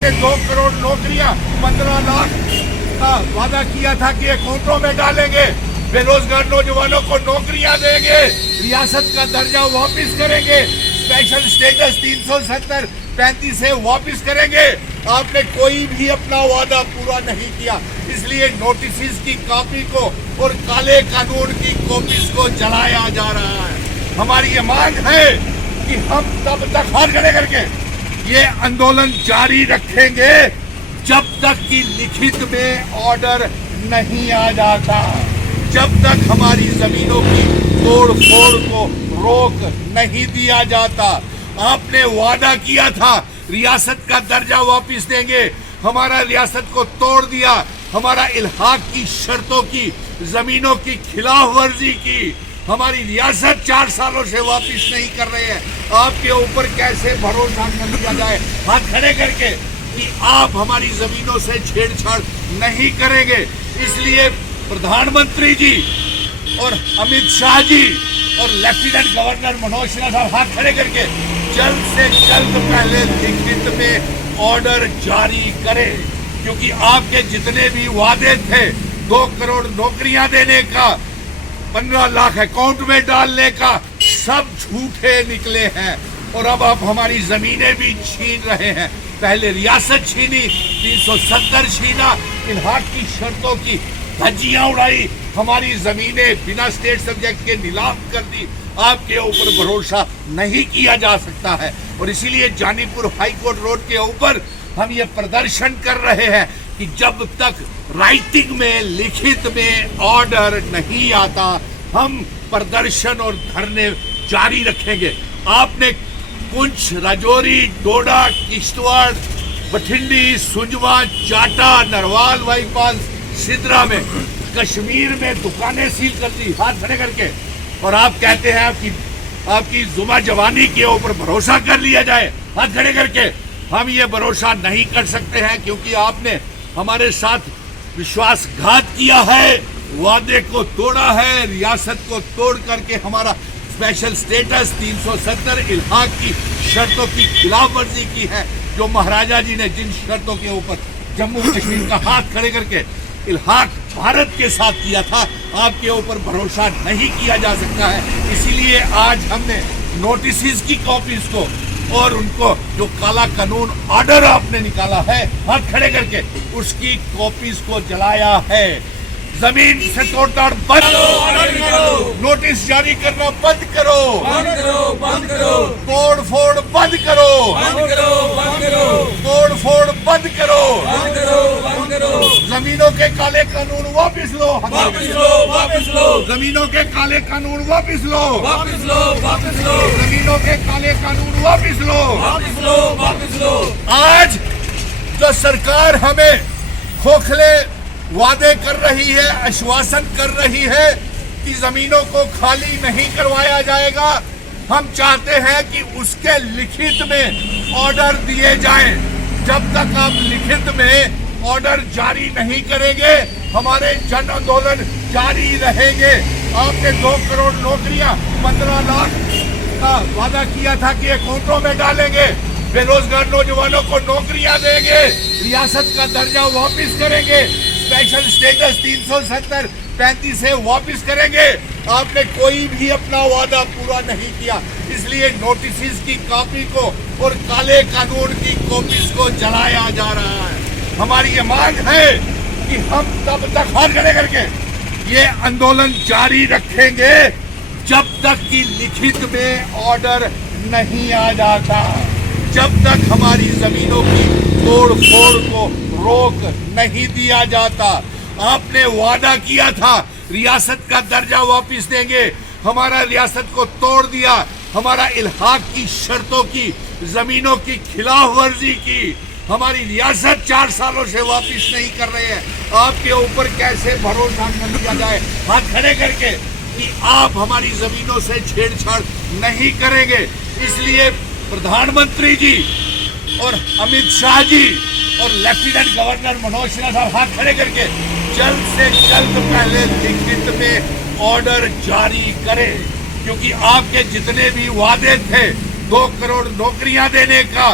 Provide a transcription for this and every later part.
2 करोड़ नौकरियां 15 लाख का वादा किया था कि अकाउंटों में डालेंगे, बेरोजगार नौजवानों को नौकरियां देंगे, रियासत का दर्जा वापस करेंगे, स्पेशल स्टेटस 370-35 से वापस करेंगे। आपने कोई भी अपना वादा पूरा नहीं किया, इसलिए नोटिस की कॉपी को और काले कानून की कॉपीज को जलाया जा रहा है। हमारी ये मांग है कि हम तब तक हाथ खड़े करके ये आंदोलन जारी रखेंगे जब तक कि लिखित में ऑर्डर नहीं आ जाता, जब तक हमारी जमीनों की तोड़ फोड़ को रोक नहीं दिया जाता। आपने वादा किया था रियासत का दर्जा वापस देंगे, हमारा रियासत को तोड़ दिया, हमारा इल्हाक की शर्तों की, जमीनों की खिलाफ वर्जी की, हमारी रियासत 4 सालों से वापस नहीं कर रहे हैं। आपके ऊपर कैसे भरोसा कर लिया जाए हाथ खड़े करके कि आप हमारी जमीनों से छेड़छाड़ नहीं करेंगे। इसलिए प्रधानमंत्री जी और अमित शाह जी और लेफ्टिनेंट गवर्नर मनोज सिन्हा साहब हाथ खड़े करके जल्द से जल्द पहले लिखित में ऑर्डर जारी करें, क्योंकि आपके जितने भी वादे थे 2 करोड़ नौकरियां देने का, 15 लाख अकाउंट में डालने का, सब झूठे निकले हैं। और अब आप हमारी जमीनें भी छीन रहे हैं। पहले रियासत छीनी, 370 छीना, इल्हाक की शर्तों की धज्जियां उड़ाई, हमारी जमीनें बिना स्टेट सब्जेक्ट के नीलाम कर दी। आपके ऊपर भरोसा नहीं किया जा सकता है और इसीलिए जानीपुर हाई कोर्ट रोड के ऊपर हम ये प्रदर्शन कर रहे हैं कि जब तक राइटिंग में, लिखित में ऑर्डर नहीं आता, हम प्रदर्शन और धरने जारी रखेंगे। आपने पुंछ, राजौरी, डोडा, किश्तवाड़, बठिंडी, सुंजवा, जाटा, नरवाल बाईपास, सिद्रा में, कश्मीर में दुकानें सील कर दी हाथ खड़े करके। और आप कहते हैं आपकी जुमा जवानी के ऊपर भरोसा कर लिया जाए हाथ खड़े करके। हम ये भरोसा नहीं कर सकते हैं क्योंकि आपने हमारे साथ विश्वासघात किया है, वादे को तोड़ा है, रियासत को तोड़ करके हमारा स्पेशल स्टेटस 370 इल्हाक की शर्तों की खिलाफ वर्जी की है। जो महाराजा जी ने जिन शर्तों के ऊपर जम्मू कश्मीर का हाथ खड़े करके इल्हाक भारत के साथ किया था, आपके ऊपर भरोसा नहीं किया जा सकता है। इसीलिए आज हमने नोटिस की कॉपीज को और उनको जो काला कानून ऑर्डर आपने निकाला है हाथ खड़े करके, उसकी कॉपीज को जलाया है। जमीन से तोड़ताड़ बंद करो, नोटिस जारी करना बंद करो, तोड़ फोड़ बंद करो, तोड़ फोड़ बंद करो, जमीनों के काले कानून वापस लो, जमीनों के काले कानून वापस लो, जमीनों के काले कानून वापस लो। आज जो सरकार हमें खोखले वादे कर रही है, आश्वासन कर रही है कि जमीनों को खाली नहीं करवाया जाएगा, हम चाहते हैं कि उसके लिखित में ऑर्डर दिए जाएं। जब तक आप लिखित में ऑर्डर जारी नहीं करेंगे, हमारे जन आंदोलन जारी रहेंगे। आपने 2 करोड़ नौकरियां 15 लाख का वादा किया था कि अकाउंटों में डालेंगे, बेरोजगार नौजवानों को नौकरियां देंगे, रियासत का दर्जा वापस करेंगे, स्पेशल स्टेटस 370-35 से वापस करेंगे। आपने कोई भी अपना वादा पूरा नहीं किया, इसलिए नोटिस की कॉपी को और काले कानून की कॉपीज को जलाया जा रहा है। हमारी ये मांग है कि हम तब तक हाथ खड़े करके ये आंदोलन जारी रखेंगे जब तक कि लिखित में ऑर्डर नहीं आ जाता, जब तक हमारी जमीनों की तोड़ फोड़ को रोक नहीं दिया जाता। आपने वादा किया था रियासत का दर्जा वापस देंगे, हमारा रियासत को तोड़ दिया, हमारा इल्हाक की शर्तों की, जमीनों की खिलाफ वर्जी की, हमारी रियासत 4 सालों से वापस नहीं कर रहे हैं। आपके ऊपर कैसे भरोसा कर लिया जाए हाथ खड़े करके कि आप हमारी जमीनों से छेड़छाड़ नहीं करेंगे। इसलिए प्रधानमंत्री जी और अमित शाह जी और लेफ्टिनेंट गवर्नर मनोज सिन्हा साहब हाथ खड़े करके जल्द से जल्द पहले लिखित में ऑर्डर जारी करें, क्योंकि आपके जितने भी वादे थे 2 करोड़ नौकरियां देने का,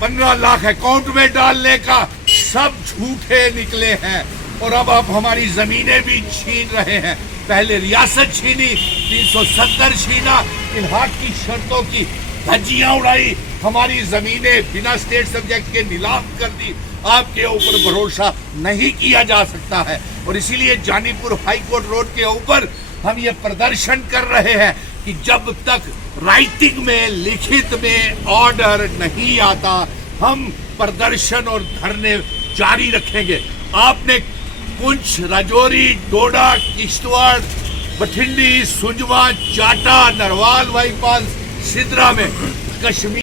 15 लाख अकाउंट में डालने का सब झूठे निकले हैं। और अब आप हमारी जमीनें भी छीन रहे हैं। पहले रियासत छीनी, 370 छीना, इल्हाक की शर्तों की धज्जियां उड़ाई, हमारी जमीनें बिना स्टेट सब्जेक्ट के नीलाम कर दी। आपके ऊपर भरोसा नहीं किया जा सकता है और इसीलिए जानीपुर हाई कोर्ट रोड के ऊपर हम ये प्रदर्शन कर रहे हैं कि जब तक राइटिंग में, लिखित में ऑर्डर नहीं आता, हम प्रदर्शन और धरने जारी रखेंगे। आपने पुंछ, राजौरी, डोडा, किश्तवाड़, बठिंडी, सुंजवा, चाटा, नरवाल बाईपास, सिद्रा में कश्मीर